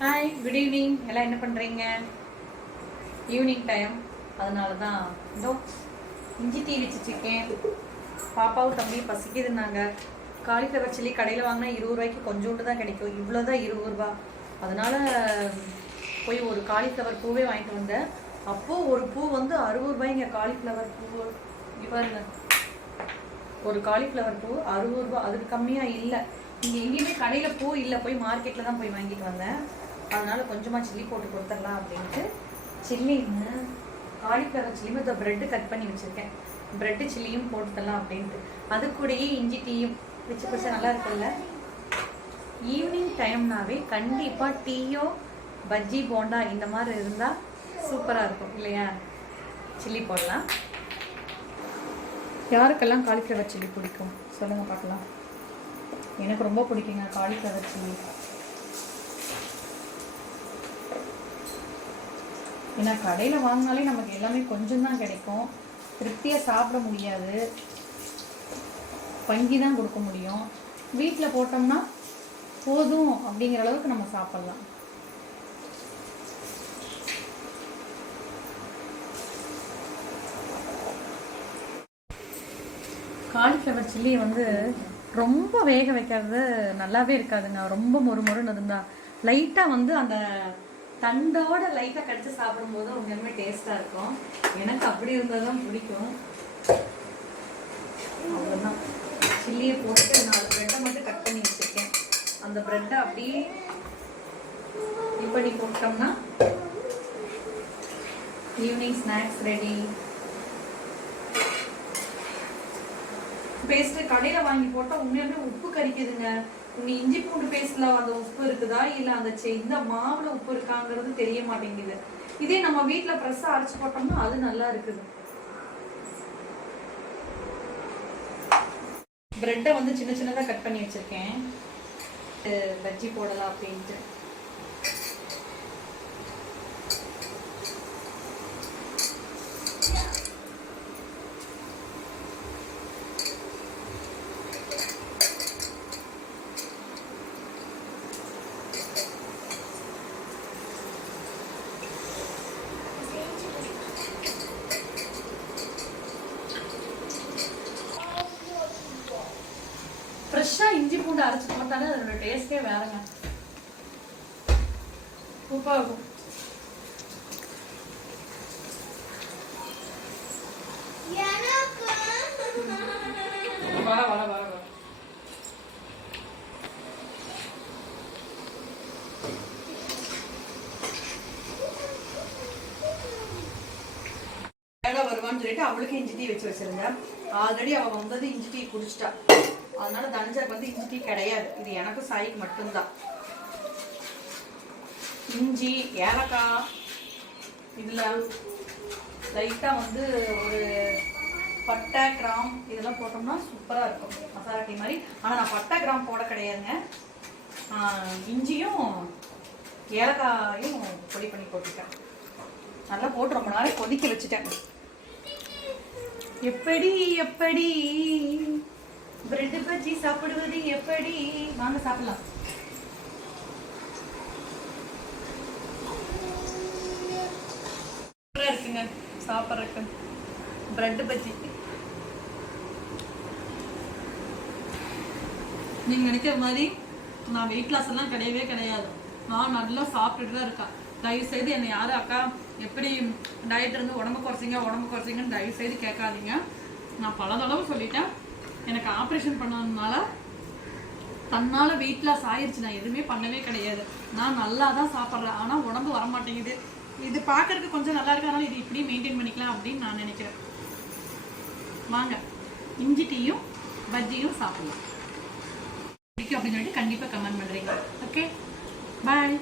Hi good evening எல்லாம் என்ன பண்ணுறீங்க ஈவினிங் டைம் அதனால தான் இதோ இஞ்சி டீ வச்சுட்ருக்கேன். பாப்பாவும் தம்பியும் பசிக்குதுன்னாங்க. காலிஃப்ளவர் சில்லி கடையில் வாங்கினா இருபது ரூபாய்க்கு கொஞ்சோண்டு தான் கிடைக்கும். இவ்வளோ தான் இருபது ரூபா. அதனால் போய் ஒரு காலிஃப்ளவர் பூவே வாங்கிட்டு வந்தேன். அப்போது ஒரு பூ வந்து அறுபது ரூபாய்ங்க காலிஃப்ளவர் பூ. இவருங்க ஒரு காலிஃப்ளவர் பூ அறுபது ரூபா. அதுக்கு கம்மியாக இல்லை. இங்கே எங்கேயுமே கடையில் பூ இல்லை. போய் மார்க்கெட்டில் தான் போய் வாங்கிட்டு வந்தேன். அதனால கொஞ்சமாக சில்லி போட்டு கொடுத்துடலாம் அப்படின்ட்டு சில்லின்னு காலிஃப்ளவர் சில்லியும் இந்த ப்ரெட்டு கட் பண்ணி வச்சுருக்கேன். ப்ரெட்டு சில்லியும் போட்டுடலாம் அப்படின்ட்டு. அது கூடயே இஞ்சி டீயும் வச்சு குடிச்சா நல்லா இருக்குல்ல ஈவினிங் டைம்னாவே கண்டிப்பாக டீயோ பஜ்ஜி போண்டா இந்த மாதிரி இருந்தால் சூப்பராக இருக்கும். இல்லையா? சில்லி போடலாம். யாருக்கெல்லாம் காலிஃப்ளவர் சில்லி பிடிக்கும்? சொல்லுங்கள் பார்க்கலாம். எனக்கு ரொம்ப பிடிக்குங்க காலிஃப்ளவர் சில்லி ஏன்னா கடையில் வாங்கினாலே நமக்கு எல்லாமே கொஞ்சம் தான் கிடைக்கும். திருப்தியாக சாப்பிட முடியாது. பங்கி தான் கொடுக்க முடியும். வீட்டில் போட்டோம்னா போதும் அப்படிங்கிற அளவுக்கு நம்ம சாப்பிட்லாம். காலிஃப்ளவர் சில்லி வந்து ரொம்ப வேக வைக்கிறது நல்லாவே இருக்காதுங்க. ரொம்ப மொறு மொறுன்னு இருந்தால் லைட்டாக வந்து அந்த தண்டோட லைட்டாக கடிச்சு சாப்பிடும்போது உண்மையுமே டேஸ்ட்டாக இருக்கும். எனக்கு அப்படி இருந்தால் தான் பிடிக்கும். அவ்வளோதான் சில்லியை போட்டு நாலு ப்ரெட்டை மட்டும் கட் பண்ணி வச்சுருக்கேன். அந்த ப்ரெட்டை அப்படியே இது பண்ணி போட்டோம்னா ஈவினிங் ஸ்நாக்ஸ் ரெடி பேஸ்ட் கடையில வாங்கி போட்டா உண்மையுமே உப்பு கறிக்குதுங்க இஞ்சி பூண்டு பேஸ்ட்ல அந்த உப்பு இருக்குதா? இல்ல அந்த செ- இந்த மாவுல உப்பு இருக்காங்கிறது தெரிய மாட்டேங்குது. இதே நம்ம வீட்ல ஃப்ரெஷ்ஷா அரைச்சு போட்டோம்னா அது நல்லா இருக்குது. பிரெட்டை வந்து சின்ன சின்னதா கட் பண்ணி வச்சிருக்கேன். பஜ்ஜி போடலாம் அப்படின்ட்டு. ஃப்ரெஷ்ஷாக இஞ்சி பூண்டு அரைச்சு போட்டாலே அதோட டேஸ்டே வேறங்க. சூப்பராக இருக்கும். வர வர வர வர வருவான்னு சொல்லிட்டு அவளுக்கு இஞ்சி டீ வச்சு வச்சிருந்தேன். ஆல்ரெடி அவ வந்தது இஞ்சி டீ குடிச்சிட்டா. அதனால தனஞ்சருக்கு வந்து இஞ்சி டீ கிடையாது. இது எனக்கும் சாய்க்கு மட்டும்தான். இஞ்சி ஏலக்காய் இதில் லைட்டாக வந்து ஒரு பட்டை கிராம் இதெல்லாம் போட்டோம்னா சூப்பராக இருக்கும். மசாலா டீ மாதிரி. ஆனால் நான் பட்டை கிராம் போட கிடையாதுங்க. இஞ்சியும் ஏலக்காயும் பொடி பண்ணி போட்டுட்டேன் நல்லா போட்டு ரொம்ப நாளைக்கு கொதிக்க வச்சுட்டேன். எப்படி எப்படி பிரெட் பஜ்ஜி சாப்பிடுவது எப்படி? வாங்க சாப்பிடலாம். இருக்குங்க சாப்பிட்றதுக்கு. பிரெட் பஜ்ஜி. நீங்க நினைக்கிற மாதிரி நான் வெயிட் லாஸ் எல்லாம் கிடையவே கிடையாது. நான் நல்லா சாப்பிட்டுட்டு தான் இருக்கேன். தயவு செய்து என்னை யாரும் அக்கா எப்படி டயட் இருந்து உடம்பு குறைச்சிங்க உடம்பு குறைச்சிங்கன்னு தயவு செய்து கேட்காதீங்க. நான் பல தடவை சொல்லிட்டேன். எனக்கு ஆப்ரேஷன் பண்ணதுனால தன்னால் வெயிட் லாஸ் நான் எதுவுமே பண்ணவே கிடையாது. நான் நல்லா தான் சாப்பிட்றேன். ஆனால் உடம்பு வர மாட்டேங்குது இது பார்க்கறதுக்கு கொஞ்சம் நல்லா இருக்கு. இது இப்படி மெயின்டைன் பண்ணிக்கலாம் அப்படின்னு நான் நினைக்கிறேன். வாங்க. இஞ்சி டீயும் பஜ்ஜியும் சாப்பிடலாம். பிடிக்கும் அப்படின்னு சொல்லிட்டு கண்டிப்பாக கமெண்ட் பண்ணுறீங்க ஓகே பாய்